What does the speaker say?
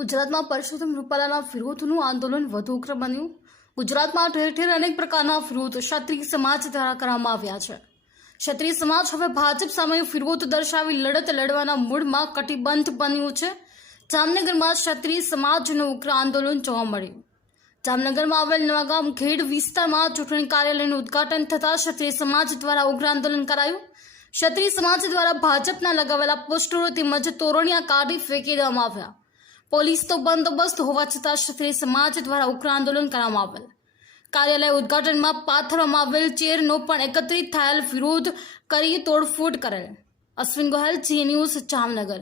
ગુજરાતમાં પરસોત્તમ રૂપાલાના વિરોધનું આંદોલન વધુ ઉગ્ર બન્યું. ગુજરાતમાં ઠેર ઠેર અનેક પ્રકારના વિરોધ ક્ષત્રિય સમાજ દ્વારા કરવામાં આવ્યા છે. ક્ષત્રિય સમાજ હવે ભાજપ સામે વિરોધ દર્શાવી લડત લડવાના મૂડમાં કટિબદ્ધ બન્યું છે. જામનગરમાં ક્ષત્રિય સમાજનું ઉગ્ર આંદોલન જોવા મળ્યું. જામનગરમાં આવેલ નવાગામ ખેડ વિસ્તારમાં ચૂંટણી કાર્યાલયનું ઉદ્ઘાટન થતાં ક્ષત્રિય સમાજ દ્વારા ઉગ્ર આંદોલન કરાયું. ક્ષત્રિય સમાજ દ્વારા ભાજપના લગાવેલા પોસ્ટરો તેમજ તોરણિયા કાઢી ફેંકી દેવામાં આવ્યા. પોલીસ તો બંદોબસ્ત હોવા છતાં ક્ષત્રિય સમાજ દ્વારા ઉગ્ર આંદોલન કરવામાં આવેલ. કાર્યાલય ઉદ્ઘાટનમાં પાથરવામાં આવેલ ચેરનો પણ એકત્રિત થયેલ વિરોધ કરી તોડફોડ કરેલ. Ashwin Gohel, Zee news Jamnagar.